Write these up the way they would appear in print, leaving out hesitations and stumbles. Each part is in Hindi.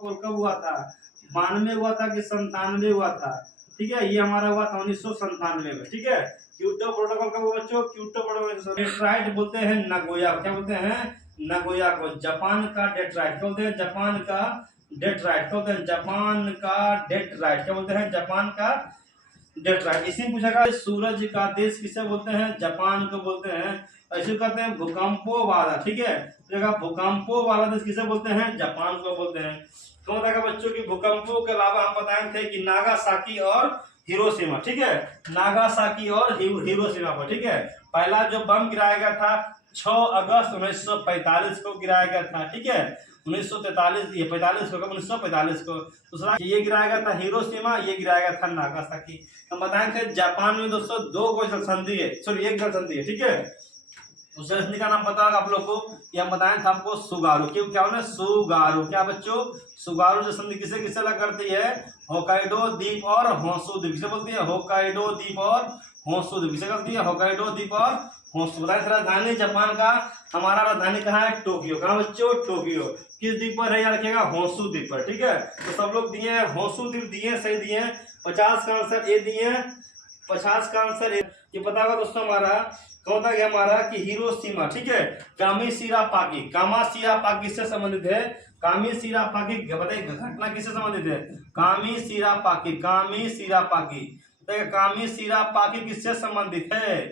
प्रोटोकॉल कब हुआ था, 92 हुआ था कि 97 हुआ था। ठीक है, ये हमारा हुआ था 1997 में। ठीक है, क्योटो प्रोटोकॉल कब हुआ बच्चों, क्योटो प्रोटोकॉल। डेट्राइट बोलते हैं नगोया, क्या बोलते हैं, नगोया को। जापान का डेट्राइट क्या बोलते हैं, जापान का डेट्राइट क्या बोलते हैं, जापान का डेट्राइट क्या बोलते हैं, जापान का डेट्राइट। इसी में पूछा गया सूरज का देश किसे बोलते हैं, जापान को बोलते हैं। ऐसे कहते हैं भूकंपों वाला। ठीक है, जगह भूकंपों वाला देश किसे बोलते हैं, जापान को बोलते हैं। तो बताएगा बच्चों की भूकंपों के अलावा हम बताए थे कि नागासाकी और हिरोशिमा। ठीक है, नागासाकी और हिरोशिमा पर। ठीक है, पहला जो बम गिराया गया था 6 अगस्त 1945 को गिराया गया था। ठीक है, 1943 ये 45 को 1945 को। दूसरा ये गिराया गया था हिरोशिमा, ये गिराया गया था नागासाकी। हम बताए थे जापान में दोस्तों 2 को जल संधि है, सॉरी 1 जल संधि है। ठीक है, उस जल संधि का नाम पता होगा आप लोग को, ये हम बताए थे आपको सुगारू। क्यों, क्या होना, सुगारू। क्या बच्चों, सुगारू जल संधि किसे किसे लग करती है, होकाइडो द्वीप और होंशु द्वीप। किसे बोलती है, होकाइडो द्वीप और होंशु द्वीप। किसे करती है, होकाइडो द्वीप और होंशु। बताए राजधानी जापान का, हमारा राजधानी कहाँ है, टोक्यो। कहाँ बच्चों, टोक्यो। किस द्वीप पर है, याद रखिएगा, होंशु द्वीप पर। ठीक है, तो सब लोग दिए हैं होंशु द्वीप दिए, सही दिए। 50 का आंसर ए दिए, 50 का आंसर ए। ये पता होगा दोस्तों हमारा कौन था, हमारा कि हिरोशिमा। ठीक है, कामीशिरापाकी, कामाशिरापाकी से संबंधित है। कामीशिरापाकी बताइए घटना किससे संबंधित है, कामीशिरापाकी, कामीशिरापाकी। कामीशिरापाकी किससे संबंधित है,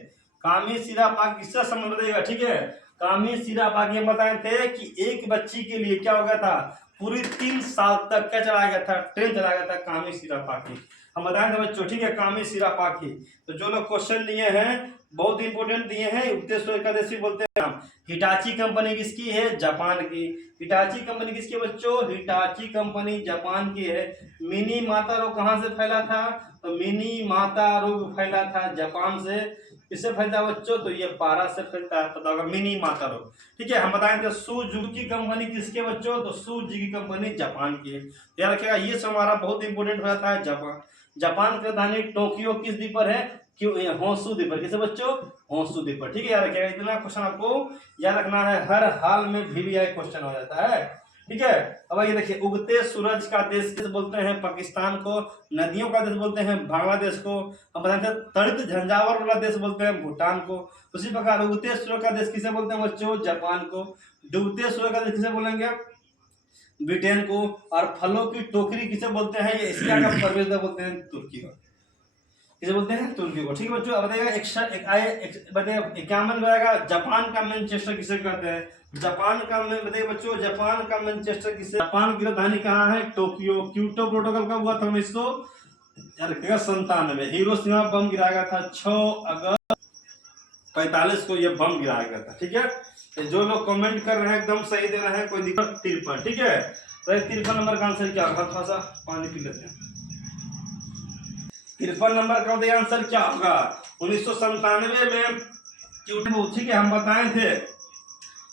कामीशिरापाकी किससे संबंधित है। ठीक है, कामीशिरापाकी बताए थे कि एक बच्ची के लिए क्या हो गया था, पूरी 3 साल तक क्या चलाया गया था, ट्रेन चलाया गया था कामीशिरापाकी। हम बताए थे बच्चों। ठीक है, कामीशिरापाकी। तो जो लोग क्वेश्चन दिए हैं बहुत इंपोर्टेंट दिए हैं, उद्देश्य एकादशी बोलते हैं हम। हिटाची कंपनी किसकी है, जापान की। हिटाची कंपनी किसकी है बच्चों, हिटाची कंपनी जापान की है। मिनी माता रोग कहाँ से फैला था, तो मिनी माता रोग फैला था जापान से। किससे फैलता है बच्चों, तो ये पारा से फैलता है, पता होगा, मिनी माता रोग। ठीक है, हम बताए थे सुजुकी कंपनी किसके बच्चों, तो सुजुकी कंपनी जापान की है। याद रखिएगा, ये सब हमारा बहुत इंपोर्टेंट हो जाता है। जापान, जापान की राजधानी टोक्यो किस द्वीप पर है, क्यों, होंशु द्वीप पर। किसे बच्चों, होंशु द्वीप पर। ठीक है, याद रखिएगा, इतना क्वेश्चन आपको याद रखना है, हर हाल में VVI क्वेश्चन हो जाता है। ठीक है, अब ये देखिए, उगते सूरज का देश किसे बोलते हैं, पाकिस्तान को। नदियों का देश बोलते हैं बांग्लादेश को। अब बताते हैं तड़ित झंझावार वाला देश बोलते हैं भूटान को। उसी प्रकार उगते सूरज का देश किसे बोलते हैं बच्चों, जापान को। डूबते सूरज का देश किसे बोलेंगे, ब्रिटेन को। और फलों की टोकरी किसे बोलते हैं, ये एशिया का प्रवेश बोलते हैं तुर्की को। किसे बोलते हैं, तुर्की को। ठीक है बच्चों, अब बताइएगा बताइए 51 आएगा, जापान का मैनचेस्टर किसे कहते हैं, जापान का बताइए बच्चों, जापान का मैनचेस्टर किसे, जापान की राजधानी कहाँ है, टोक्यो। क्योटो प्रोटोकॉल कब हुआ था, 1997। हिरोशिमा बम गिराया गया था 6 अगस्त 45 को, यह बम गिराया गया था। ठीक है, तो जो लोग कमेंट कर रहे हैं एकदम सही दे रहे हैं, कोई दिक्कत। 53। ठीक है, तो 53 नंबर का आंसर क्या होगा, थोड़ा सा पानी पी लेते हैं। 53 नंबर का आंसर क्या होगा, 1997 में क्योटो। ठीक है, हम बताए थे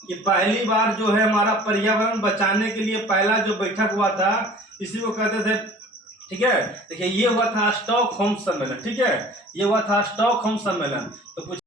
कि पहली बार जो है हमारा पर्यावरण बचाने के लिए पहला जो बैठक हुआ था, इसी को कहते थे। ठीक है, देखिए ये हुआ था स्टॉकहोम सम्मेलन। ठीक है, ये हुआ था स्टॉकहोम सम्मेलन। तो कुछ